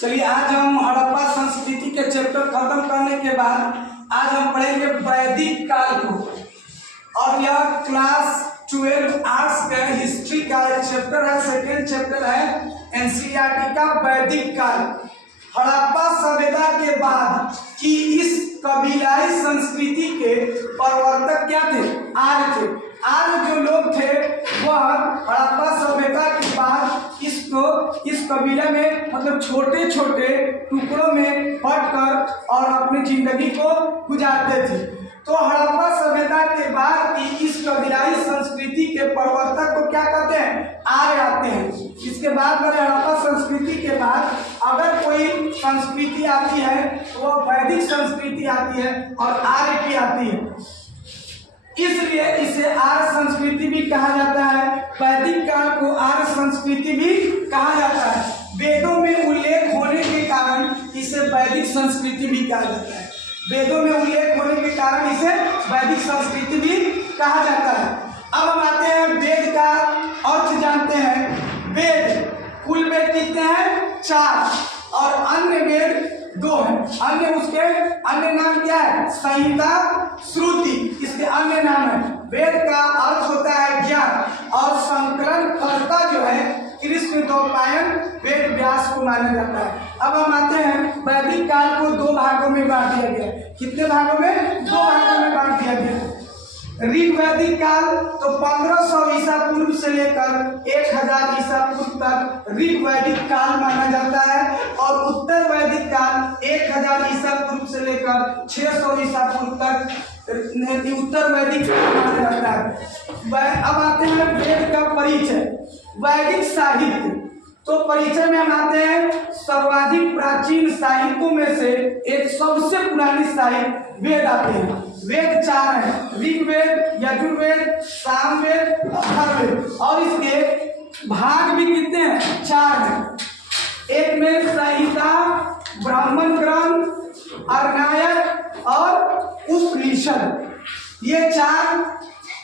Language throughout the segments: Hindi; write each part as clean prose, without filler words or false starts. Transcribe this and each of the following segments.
चलिए आज हम हड़प्पा संस्कृति के चैप्टर खत्म करने के बाद आज हम पढ़ेंगे वैदिक काल को। और यह क्लास 12 आर्ट्स का हिस्ट्री का एक चैप्टर है, सेकेंड चैप्टर है एनसीईआरटी का वैदिक काल। हड़प्पा सभ्यता के बाद कि इस कबीलाई संस्कृति के प्रवर्तक क्या थे? आर्य थे। आर्य जो लोग थे वह हड़प्पा सभ्यता के बाद इस कबीला में मतलब छोटे छोटे टुकड़ों में बांटकर और अपनी जिंदगी को गुजारते थे। तो हड़प्पा सभ्यता के बाद की इस कबीलाई संस्कृति के प्रवर्तक को क्या कहते हैं? आर्य आते हैं। इसके बाद में हड़प्पा संस्कृति के बाद अगर कोई संस्कृति आती है तो वह वैदिक संस्कृति आती है और आर्य की आती है। इसलिए इसे आर्य संस्कृति भी कहा जाता है। वैदिक काल को आर्य संस्कृति भी कहा जाता है। वेदों में उल्लेख होने के कारण इसे वैदिक संस्कृति भी कहा जाता है। वेदों में उल्लेख होने के कारण इसे वैदिक संस्कृति भी कहा जाता है। अब हम आते हैं वेद का अर्थ जानते हैं। वेद कुल वेद कितने हैं? 4 और अन्य वेद 2 है। अन्य नाम क्या है? संहिता, श्रुति, इसके अन्य नाम है। वेद का अर्थ होता है ज्ञान और संकलन कर्ता जो है कृष्ण द्वैपायन वेद व्यास को माना जाता है। अब हम आते हैं वैदिक काल को 2 भागों में बांट दिया गया। कितने भागों में? 2 भागों में बांट दिया गया। ऋग वैदिक काल तो 1500 ईसा पूर्व से लेकर 1000 ईसा पूर्व तक ऋग वैदिक काल माना जाता है और उत्तर वैदिक काल 1000 ईसा पूर्व से लेकर 600 ईसा पूर्व तक उत्तर वैदिक काल माना जाता है। अब आते हैं वेद का परिचय। वैदिक साहित्य तो परिचय में हम आते हैं सर्वाधिक प्राचीन साहित्यों में से एक सबसे पुरानी साहित्य वेद आते हैं। वेद 4 हैं, ऋग्वेद, यजुर्वेद, सामवेद, अथर्ववेद और इसके भाग भी कितने हैं? 4 हैं। एक में संहिता, ब्राह्मण ग्रंथ, अर्नायक और उपनिषद। ये 4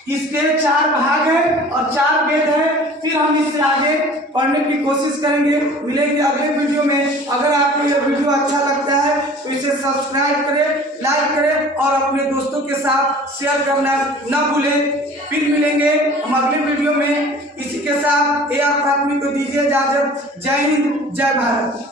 इसके 4 भाग हैं और 4 वेद हैं। फिर हम इससे आगे पढ़ने की कोशिश करेंगे। मिलेंगे अगले वीडियो में। अगर आपको यह वीडियो अच्छा लगता है तो इसे सब्सक्राइब करें, लाइक करें और अपने दोस्तों के साथ शेयर करना ना भूलें। फिर मिलेंगे हम अगले वीडियो में। इसी के साथ AR प्राथमिक को दीजिए इजाजत। जय हिंद, जय भारत।